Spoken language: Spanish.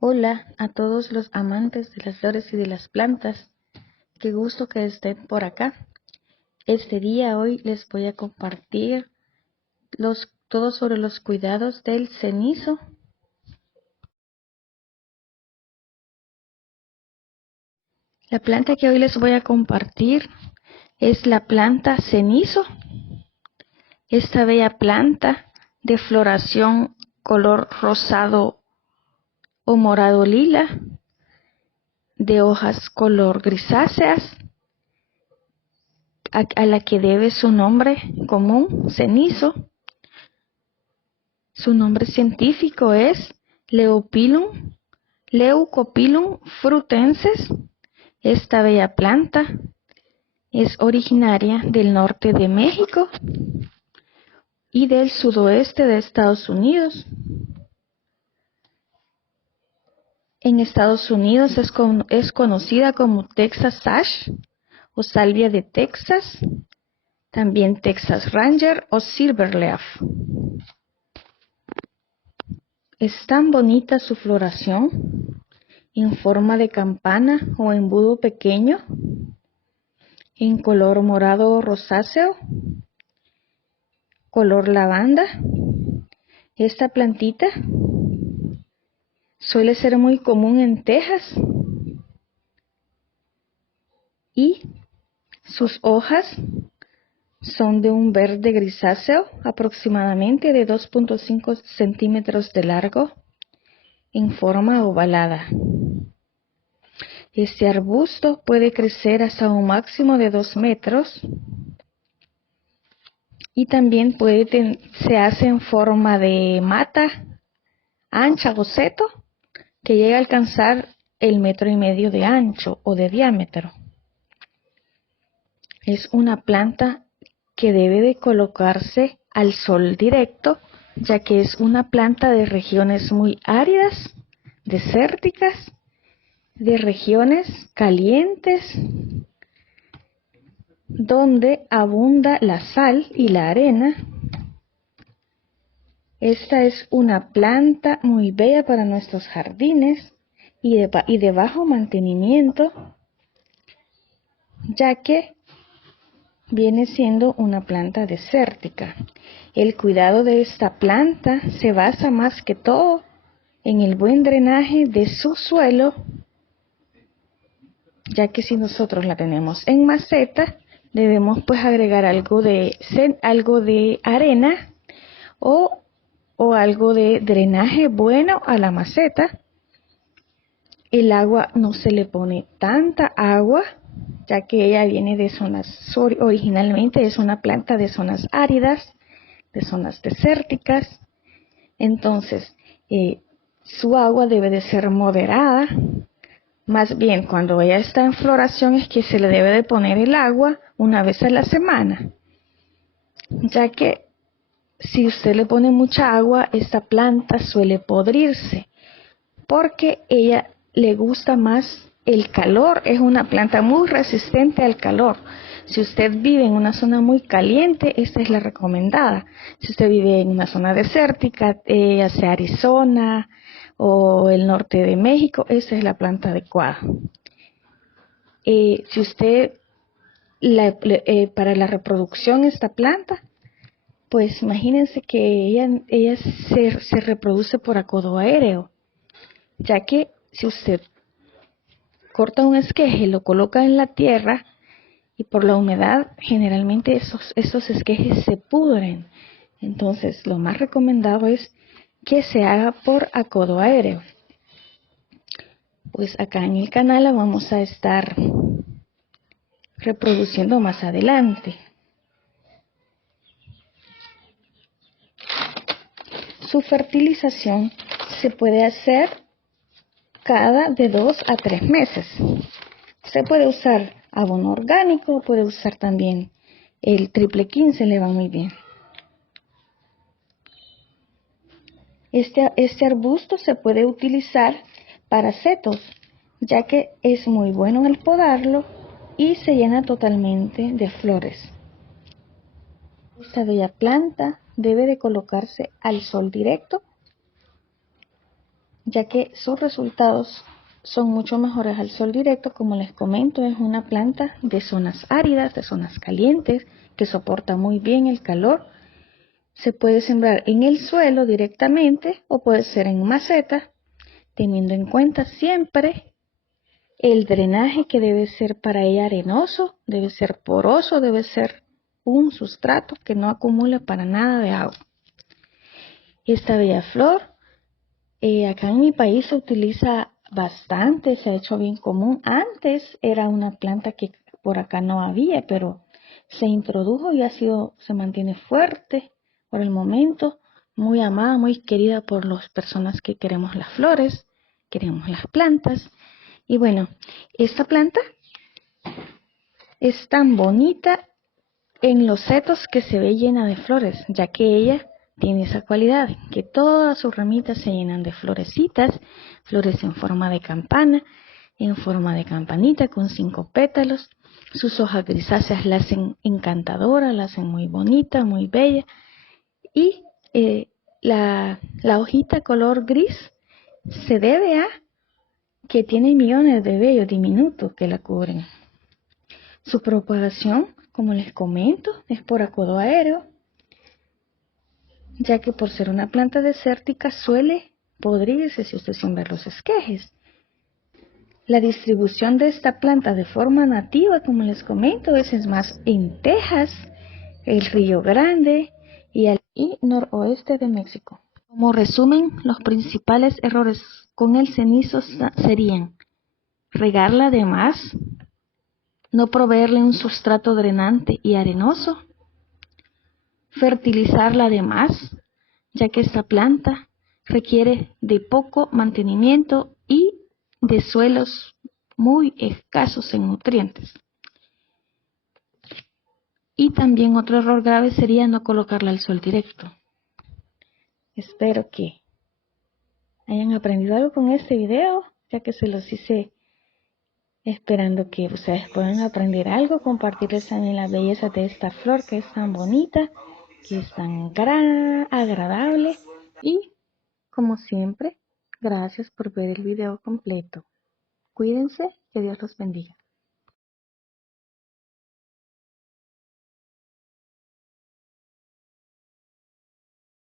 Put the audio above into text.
Hola a todos los amantes de las flores y de las plantas. Qué gusto que estén por acá. Hoy les voy a compartir todo sobre los cuidados del cenizo. La planta que hoy les voy a compartir es la planta cenizo. Esta bella planta de floración color rosado o morado lila, de hojas color grisáceas, a la que debe su nombre común, cenizo. Su nombre científico es Leucopilum frutensis. Esta bella planta es originaria del norte de México y del sudoeste de Estados Unidos. En Estados Unidos es conocida como Texas Ash o salvia de Texas, también Texas Ranger o Silverleaf. Es tan bonita su floración, en forma de campana o embudo pequeño, en color morado rosáceo, color lavanda. Esta plantita suele ser muy común en Texas y sus hojas son de un verde grisáceo, aproximadamente de 2.5 centímetros de largo, en forma ovalada. Este arbusto puede crecer hasta un máximo de 2 metros y también se hace en forma de mata ancha o seto que llega a alcanzar el 1,5 metros de ancho o de diámetro. Es una planta que debe de colocarse al sol directo, ya que es una planta de regiones muy áridas, desérticas, de regiones calientes, donde abunda la sal y la arena. Esta es una planta muy bella para nuestros jardines y de bajo mantenimiento, ya que viene siendo una planta desértica. El cuidado de esta planta se basa más que todo en el buen drenaje de su suelo, ya que si nosotros la tenemos en maceta, debemos pues agregar algo de arena o algo de drenaje bueno a la maceta. El agua no se le pone tanta agua, ya que ella viene de originalmente es una planta de zonas áridas, de zonas desérticas. Entonces, su agua debe de ser moderada. Más bien, cuando ella está en floración es que se le debe de poner el agua una vez a la semana, ya que si usted le pone mucha agua, esta planta suele podrirse, porque ella le gusta más el calor. Es una planta muy resistente al calor. Si usted vive en una zona muy caliente, esta es la recomendada. Si usted vive en una zona desértica, ya sea Arizona o el norte de México, esta es la planta adecuada. Si usted para la reproducción esta planta, pues imagínense que ella se reproduce por acodo aéreo, ya que si usted corta un esqueje, lo coloca en la tierra y por la humedad, generalmente esos esquejes se pudren. Entonces, lo más recomendado es que se haga por acodo aéreo. Pues acá en el canal la vamos a estar reproduciendo más adelante. Su fertilización se puede hacer cada de 2 a 3 meses. Se puede usar abono orgánico, puede usar también el triple 15, le va muy bien. Este arbusto se puede utilizar para setos, ya que es muy bueno al podarlo y se llena totalmente de flores. Esta bella planta debe de colocarse al sol directo, ya que sus resultados son mucho mejores al sol directo. Como les comento, es una planta de zonas áridas, de zonas calientes, que soporta muy bien el calor. Se puede sembrar en el suelo directamente o puede ser en maceta, teniendo en cuenta siempre el drenaje, que debe ser para ella arenoso, debe ser poroso, debe ser un sustrato que no acumule para nada de agua. Esta bella flor, acá en mi país se utiliza bastante, se ha hecho bien común. Antes era una planta que por acá no había, pero se introdujo y se mantiene fuerte por el momento, muy amada, muy querida por las personas que queremos las flores, queremos las plantas. Y bueno, esta planta es tan bonita en los setos que se ve llena de flores, ya que ella tiene esa cualidad, que todas sus ramitas se llenan de florecitas, flores en forma de campana, en forma de campanita con 5 pétalos. Sus hojas grisáceas la hacen encantadora, la hacen muy bonita, muy bella. Y la hojita color gris se debe a que tiene millones de vellos diminutos que la cubren. Su propagación, como les comento, es por acodo aéreo, ya que por ser una planta desértica suele podrirse si usted siembra los esquejes. La distribución de esta planta de forma nativa, como les comento, es más en Texas, el Río Grande y noroeste de México. Como resumen, los principales errores con el cenizo serían regarla de más, no proveerle un sustrato drenante y arenoso, fertilizarla de más, ya que esta planta requiere de poco mantenimiento y de suelos muy escasos en nutrientes. Y también otro error grave sería no colocarla al sol directo. Espero que hayan aprendido algo con este video, ya que se los hice esperando que ustedes puedan aprender algo, compartirles también la belleza de esta flor que es tan bonita, que es tan agradable. Y como siempre, gracias por ver el video completo. Cuídense, que Dios los bendiga.